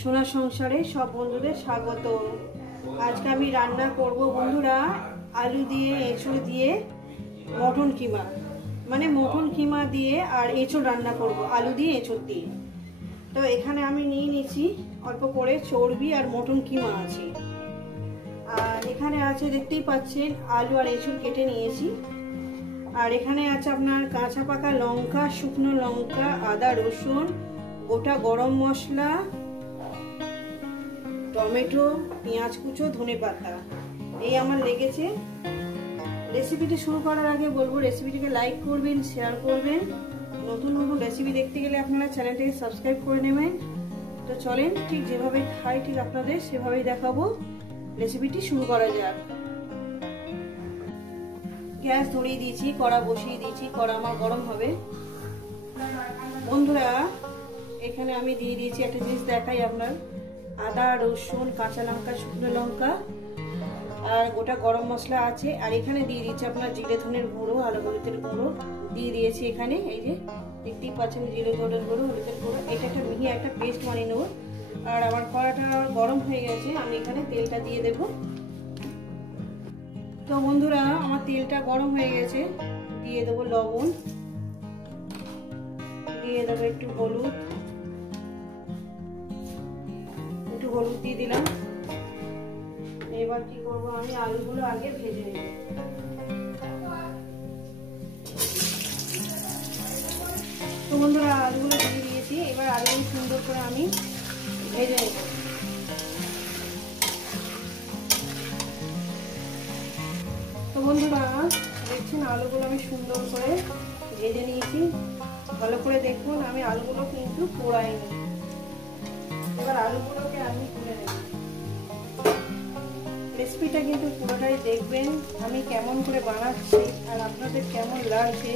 সোনা সংসারে সব বন্ধুদের স্বাগত। আজকে আমি রান্না করব বন্ধুরা আলু দিয়ে এঁচড় দিয়ে মটন কিমা, মানে মটন কিমা দিয়ে আর এঁচড় রান্না করব আলু দিয়ে এঁচড় দিয়ে। তো এখানে আমি নিয়ে নিয়েছি অল্প করে চর্বি আর মটন কিমা আছে, আর এখানে আছে দেখতেই পাচ্ছেন আলু আর এঁচড় কেটে নিয়েছি। আর এখানে আছে আপনার কাঁচা পাকা লঙ্কা, শুকনো লঙ্কা, আদা রসুন, গোটা গরম মশলা, টমেটো, পেঁয়াজ কুচো, ধনেপাতা এই আমার লেগেছে। রেসিপিটি শুরু করার আগে বলবো রেসিপিটিকে লাইক করবেন, শেয়ার করবেন। নতুন নতুন রেসিপি দেখতে গেলে আপনারা চ্যানেলটাকে সাবস্ক্রাইব করে নেবেন। তো চলেন, ঠিক যেভাবে খাই ঠিক আপনাদের সেভাবেই দেখাবো। রেসিপিটি শুরু করা যাক। গ্যাস ধরিয়ে দিয়েছি, কড়া বসিয়ে দিয়েছি, কড়া আমার গরম হবে। বন্ধুরা এখানে আমি দিয়ে দিয়েছি একটা জিনিস দেখাই আপনার, আদা রসুন, কাঁচা লঙ্কা, শুকনো লঙ্কা আর গোটা গরম মশলা আছে। আর এখানে দিয়ে দিয়েছি আপনার জিরে ধনের গুঁড়ো আর হলুদের গুঁড়ো দিয়ে দিয়েছি। এখানে এই যে দেখতেই পাচ্ছেন জিরে ধনের গুঁড়ো, হলুদের গুঁড়ো, এটা একটা মিহি একটা পেস্ট বানিয়ে নেবো। আর আমার কড়াটা গরম হয়ে গেছে, আমি এখানে তেলটা দিয়ে দেব। তো বন্ধুরা আমার তেলটা গরম হয়ে গেছে, দিয়ে দেবো লবণ, দিয়ে দেবো একটু হলুদ, একটু হলুদ দিয়ে দিলাম। এবার কি করবো, আমি আলুগুলো আগে ভেজে নেব। তো বন্ধুরা আলুগুলো ভেজে দিয়েছি, এবার আলুগুলো সুন্দর করে আমি ভেজে নেব। তো বন্ধুরা দেখছেন আলুগুলো আমি সুন্দর করে ভেজে নিয়েছি। ভালো করে দেখুন, আমি আলুগুলো কিন্তু পোড়াইনি। এবার আলুগুলোকে আমি তুলে নেব। রেসিপিটা কিন্তু পুরোটাই দেখবেন আমি কেমন করে বানাচ্ছি, আর আপনাদের কেমন লাগছে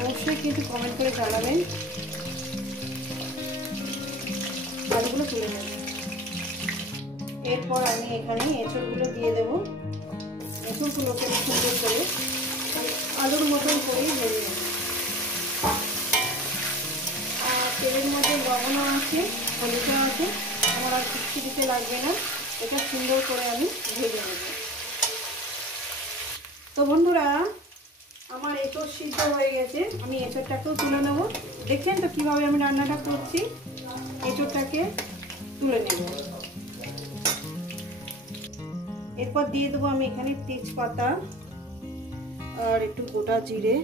অবশ্যই কিন্তু কমেন্ট করে জানাবেন। আলুগুলো তুলে নেব। এরপর আমি এখানে এঁচড়গুলো দিয়ে দেবো। এঁচড়গুলোকে সুন্দর করে আলুর মতন করেই ভেজে নেব। আর তেলের মধ্যে লবণও আছে, হলুদও আছে, আমার আর কিচ্ছু দিতে লাগবে না। এটা সুন্দর করে আমি ভেজে নেব। তো বন্ধুরা আমার এঁচড় সিদ্ধ হয়ে গেছে, আমি এঁচড়টাকেও তুলে নেব। দেখছেন তো কিভাবে আমি রান্নাটা করছি, এঁচড়টাকে তুলে নেব। এরপর দিয়ে দেবো আমি এখানে তেজপাতা আর একটু গোটা জিরে,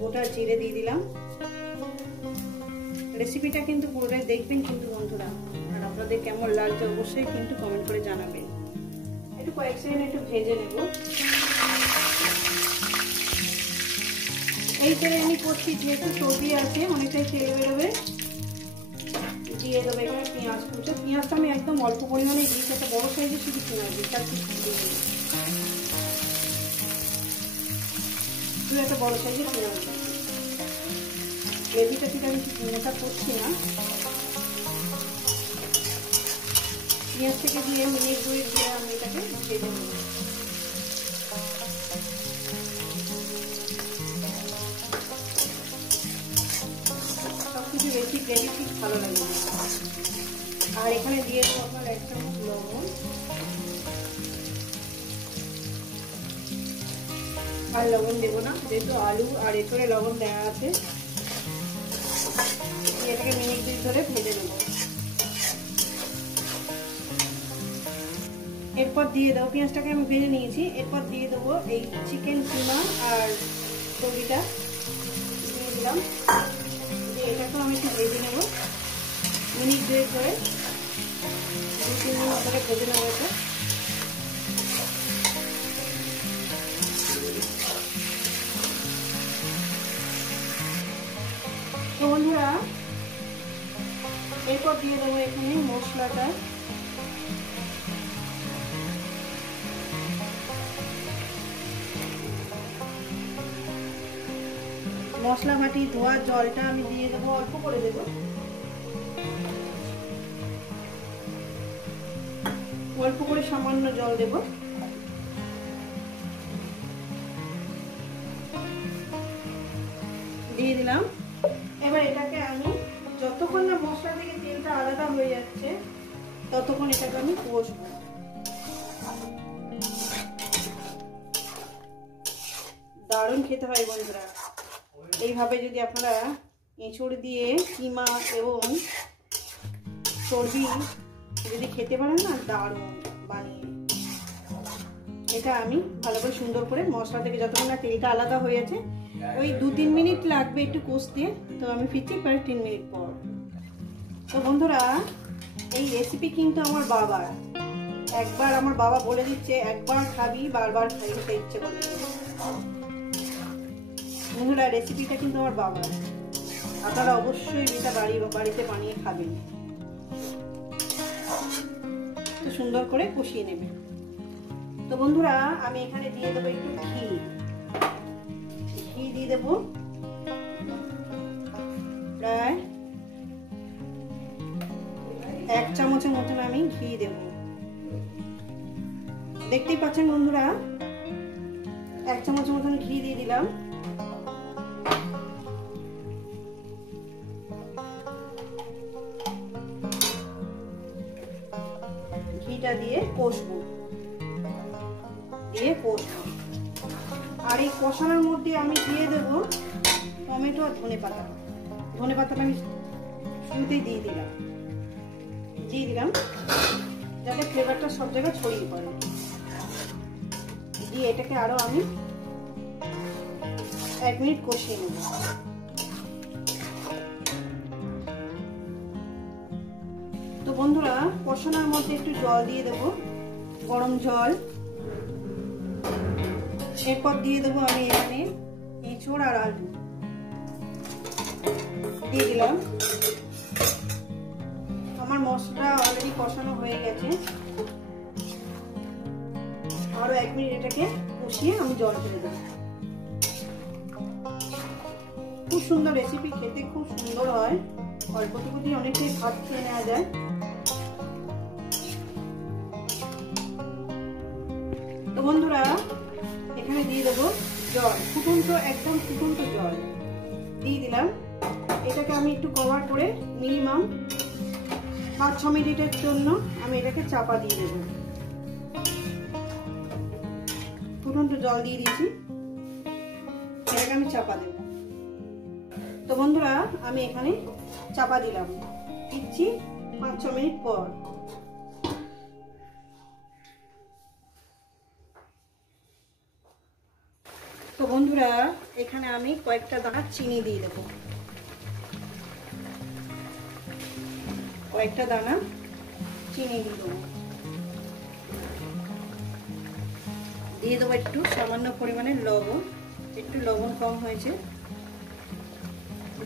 গোটা জিরে দিয়ে দিলাম। রেসিপিটা কিন্তু পুরোটাই দেখবেন কিন্তু বন্ধুরা, আর আপনাদের কেমন লাগছে অবশ্যই কিন্তু কমেন্ট করে জানাবেন। একটু কয়েক সেকেন্ড একটু ভেজে নেব। এই তেলে আমি করছি, যেহেতু চর্বি আছে অনেকটাই তেল বেরোবে। দিয়ে দেবো এখানে পেঁয়াজ কুচো। পেঁয়াজটা আমি একদম অল্প পরিমাণে দিয়েছি, একটা বড় সাইজে শুধু পেঁয়াজ দিচ্ছি, আর কিছু দিয়ে দিই, শুধু একটা বড় সাইজে পেঁয়াজ দিচ্ছি। গ্রেভিটা ঠিক আমি মোটা করছি না। পেঁয়াজ থেকে দিয়ে মিনিট 2 দিয়ে আমি এটাকে ভেজে নেব। সবকিছু বেশি গ্রেভি ঠিক ভালো লাগে না। আর এখানে দিয়ে দেবো আপনার 1 চামচ লবণ, আর লবণ দেবো না যেহেতু আলু আর এঁচড়ে লবণ দেওয়া আছে। এটাকে মিনিট 2 ধরে ভেজে নেব। এরপর দিয়ে দেবো, পেঁয়াজটাকে আমি ভেজে নিয়েছি। এরপর দিয়ে দেবো এই চিকেন কিমা আর চর্বিটা দিয়ে দিলাম। এটাকেও আমি একটু ভেজে নেব মিনিট 2 ধরে, 2-3 মিনিট ধরে ভেজে নেবো এটা। তো বন্ধুরা এরপর দিয়ে দেবো এখানে মশলাটা। মশলা ঘাটি ধোয়া জলটা আমি দিয়ে দেবো, অল্প করে দেবো, অল্প করে সামান্য জল দেবো। দিলাম। এবার এটাকে আমি যতক্ষণ না মশলা থেকে তেলটা আলাদা হয়ে যাচ্ছে ততক্ষণ এটাকে আমি কষবো। দারুণ খেতে হয় বন্ধুরা। এইভাবে যদি আপনারা এঁচড় দিয়ে কিমা এবং চর্বি যদি খেতে পারেন না, দারুণ বানিয়ে। এটা আমি ভালো করে সুন্দর করে মশলা থেকে যতক্ষণ না তেলটা আলাদা হয়ে আছে, ওই 2-3 মিনিট লাগবে একটু কষতে। তো আমি ফিরছি প্রায় 3 মিনিট পর। তো বন্ধুরা, এই রেসিপি কিন্তু আমার বাবার। একবার আমার বাবা বলে দিচ্ছে, একবার খাবি বারবার খাইতে ইচ্ছে করবে। বন্ধুরা, রেসিপিটা কিন্তু আমার বাবার। আপনারা অবশ্যই এটা বাড়িতে বানিয়ে খাবেন। তো সুন্দর করে কষিয়ে নেবেন। তো বন্ধুরা, আমি এখানে দিয়ে দেবো একটু ঘি দিয়ে দেবো প্রায় 1 চামচের মতন আমি ঘি দেব। দেখতেই পাচ্ছেন বন্ধুরা, 1 চামচের মতন ঘি দিয়ে দিলাম। ঘিটা দিয়ে কষবো। আর এই কষানোর মধ্যে আমি দিয়ে দেব টমেটো আর ধনেপাতা। ধনেপাতাটা আমি শুরুতেই দিয়ে দিলাম যাতে ফ্লেভারটা সব জায়গায় ছড়িয়ে পড়ে। দিয়ে এটাকে আরো আমি 1 মিনিট কষিয়ে নেব। তো বন্ধুরা, কষানোর মধ্যে একটু জল দিয়ে দেব, গরম জল। এরপর দিয়ে দেবো আমি এখানে এঁচড় আর আলু দিয়ে দিলাম। আমার মশলা অলরেডি কষানো হয়ে গেছে। আরো 1 মিনিট এটাকে কষিয়ে আমি জল ঢেলে দেবো। খুব সুন্দর রেসিপি, খেতে খুব সুন্দর হয়। অল্পটুকু দিয়ে অনেকটাই ভাত খেয়ে নেওয়া যায়। তো বন্ধুরা, এখানে দিয়ে দেবো জল, একদম ফুটন্ত জল দিয়ে দিলাম। এটাকে আমি একটু কভার করে মিনিমাম 5-6 মিনিটের জন্য আমি এটাকে চাপা দিয়ে দেবো। ফুটন্ত জল দিয়ে দিয়েছি, এটাকে আমি চাপা দেব। তো বন্ধুরা, আমি এখানে চাপা দিলাম, দিচ্ছি 5-6 মিনিট পর। তো বন্ধুরা, এখানে আমি কয়েকটা দানা চিনি দিয়ে দেবো। দিয়ে দেবো একটু সামান্য পরিমাণে লবণ। একটু লবণ কম হয়েছে,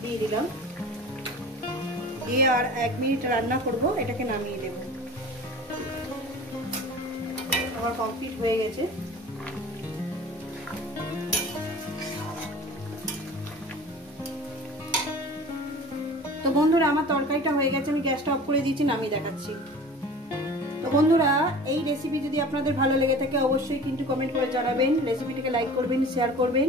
দিয়ে দিলাম। দিয়ে আর 1 মিনিট রান্না করব, এটাকে নামিয়ে দেব। আমার কমপ্লিট হয়ে গেছে। তো বন্ধুরা, আমার তরকারিটা হয়ে গেছে, আমি গ্যাসটা অফ করে দিয়েছি, নামিয়ে দেখাচ্ছি। তো বন্ধুরা, এই রেসিপি যদি আপনাদের ভালো লেগে থাকে অবশ্যই কিন্তু কমেন্ট করে জানাবেন। রেসিপিটিকে লাইক করবেন, শেয়ার করবেন।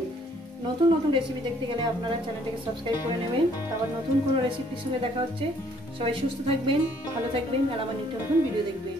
নতুন নতুন রেসিপি দেখতে গেলে আপনারা চ্যানেলটাকে সাবস্ক্রাইব করে নেবেন। আবার নতুন কোনো রেসিপির সঙ্গে দেখা হচ্ছে। সবাই সুস্থ থাকবেন, ভালো থাকবেন, আর আমার নিত্য নতুন ভিডিও দেখবেন।